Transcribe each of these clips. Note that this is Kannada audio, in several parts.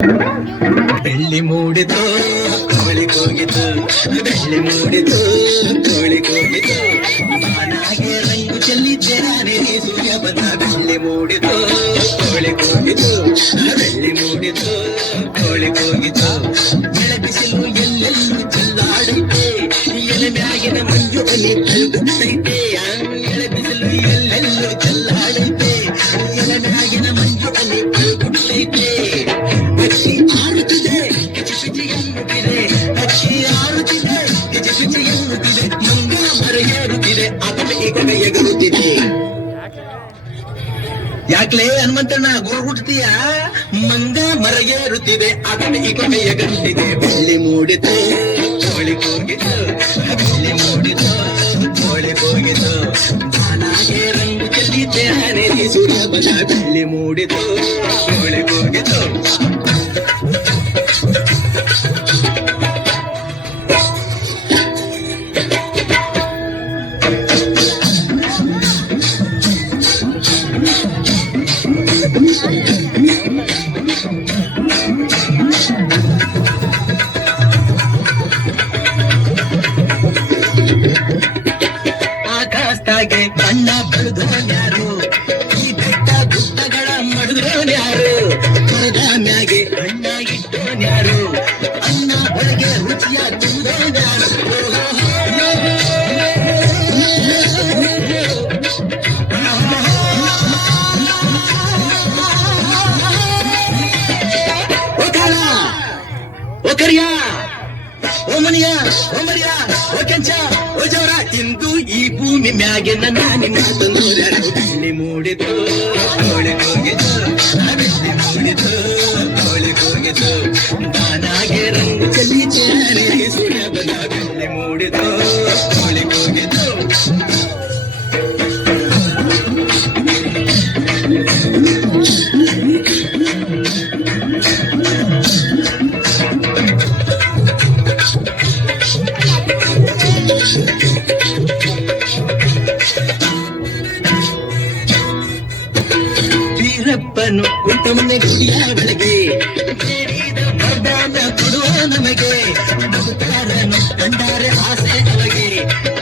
ಬೆಳ್ಳಿ ಮೂಡಿತು ಕೋಳಿ ಕೂಗಿತು, ಬೆಳ್ಳಿ ಮೂಡಿತು ಕೋಳಿ ಕೂಗಿತು, ಬಾನಾಗೆ ರಂಗು ಚೆಲ್ಲಿದ್ದೆ ನಾನೇ ಸೂರ್ಯ ಬಂದ. ಬೆಳ್ಳಿ ಮೂಡಿತು ಕೋಳಿ ಕೂಗಿತು, ಬೆಳ್ಳಿ ಮೂಡಿತು ಕೋಳಿ ಕೂಗಿತು, ಬೆಳಬಿಸಿಲು ಎಲ್ಲೆಲ್ಲೂ ಚೆಲ್ಲಾಡೈತೆ, ಎಲೆ ಮ್ಯಾಗಿನ ಮಂಜು ಹನಿ ತಲುಗುತ್ತೈತೆ. ಎಳಬಿಸಿಲು ಎಲ್ಲೆಲ್ಲೂ ಚೆಲ್ಲಾಡೈತೆ, ಎಲೆ ಮ್ಯಾಗಿನ ಮಂಜು ಹನಿ ತಲುಗುತ್ತೈತೆ. ಅಕ್ಕಿ ಆರುತ್ತಿದೆ ಕಿಚಿಪಿಚಿ ಎನ್ನುತ್ತಿದೆ, ಅಕ್ಕಿ ಆರುತ್ತಿದೆ ಕಿಚಿಪಿಚಿ ಎನ್ನುತ್ತಿದೆ, ಮಂಗ ಮರೆಯೇರುತ್ತಿದೆ ಅದನ್ನು ಈಗ ಎಗರುತ್ತಿದೆ. ಯಾಕ್ಲೇ ಹನುಮಂತಣ್ಣ ಗುರು ಹುಟ್ಟತೀಯ? ಮಂಗ ಮರೆಯೇರುತ್ತಿದೆ ಅದನ್ನು ಈಗ ಎಗರುತ್ತಿದೆ. ಬೆಳ್ಳಿ ಮೂಡಿತು ಕೋಳಿ ಕೂಗಿತು, ಬೆಳ್ಳಿ ಮೂಡಿತು ಕೋಳಿ ಕೂಗಿತು, ಬಾನಾಗೆ ರಂಗು ಚೆಲ್ಲಿದ್ದೆ ಹಣೆ ಸೂರ್ಯ ಬಂದ. ಬೆಳ್ಳಿ ಮೂಡಿತು ಕೋಳಿ ಕೂಗಿತು. ಆಕಾಶದಾಗೆ ಬಣ್ಣ ಬಳಿದೋನ್ಯಾರು, ಈ ಬೆಟ್ಟ ಗುಡ್ಡಗಳ ಮಡಿದ್ರೋನ್ಯಾರು, ಮರದ ಮ್ಯಾಗೆ ಅಣ್ಣ ಇಟ್ಟೋನ್ಯಾರು, ಅನ್ನ ಹೊರಗೆ ರುಚಿಯ ತುಂಬದೋನ್ಯಾರು. ಓ ಕಾಲ, ಓ ಕರಿಯ, ಓ ಮನಿಯ, ಓ ಮರಿಯ, ಓ ಕೆಂಚ, ಓ ಜವರ, ಇಂದು ಈ ಭೂಮಿ ಮ್ಯಾಗೆ ನನ್ನ ನಿಮ್ಮ ತಂದೂರ್ಯಾರು. ಬೆಳ್ಳಿ ಮೂಡಿತು ಕೋಳಿ ಕೂಗಿತು, ಬೆಳ್ಳಿ ಮೂಡಿತು ಕೋಳಿ ಕೂಗಿತು, ಬಾನಾಗೆ ರಂಗು ಚೆಲ್ಲಿದ್ದೆ ಹಣೆ ಸೂರ್ಯ ಬಂದ. ಬೆಳ್ಳಿ ಮೂಡಿತು ಕೋಳಿ ಕೂಗಿತು. ವೀರಪ್ಪನು ಕುಂಟಮನೆ ಗುಡಿಯ ಒಳಗೆ ಬೇಡಿದ ವರದಾನ ಕೊಡುವ ನಮಗೆ, ಭಕ್ತರನ್ನು ಕಂಡಾರೆ ಆಸೆ ಅವಗೆ,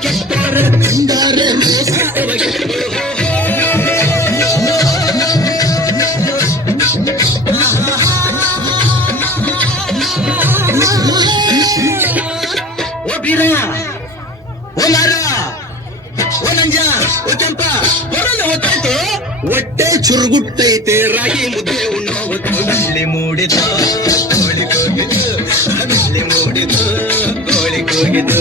ಕೆಟ್ಟರ ಕಂಡಾರೆ ಮೋಸ ಅವಗೆ. ಓ ಬೀರ, ಓ ಮಾರ, ಓ ನಂಜ, ಓ ಚಂಪ, ಹೊರನ ಹೊತ್ತೈತೆ ಹೊಟ್ಟೆ ಚುರುಗುಟ್ಟೈತೆ, ರಾಗಿ ಮುದ್ದೆ ಉಣ್ಣೋ ಹೊತ್ತು. ಬೆಳ್ಳಿ ಮೂಡಿತು ಕೋಳಿ ಕೂಗಿತು, ಬೆಳ್ಳಿ ಮೂಡಿತು ಕೋಳಿ ಕೂಗಿತು,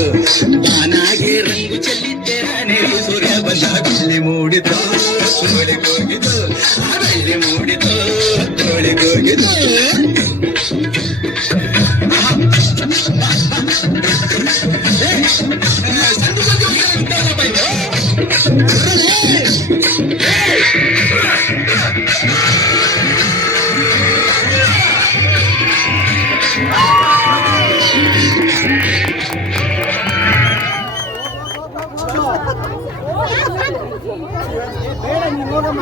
ಬಾನಾಗೆ ರಂಗು ಚೆಲ್ಲಿದ್ದೆ ಹಣೆ ಸೂರ್ಯ ಬಂದ. ಬೆಳ್ಳಿ ಮೂಡಿತು ಕೋಳಿ ಕೂಗಿತು, ಬೆಳ್ಳಿ ಮೂಡಿತು ಕೋಳಿ ಕೂಗಿತು. ಬೇಡ ನೀನು ಹೋಗಮ್ಮ.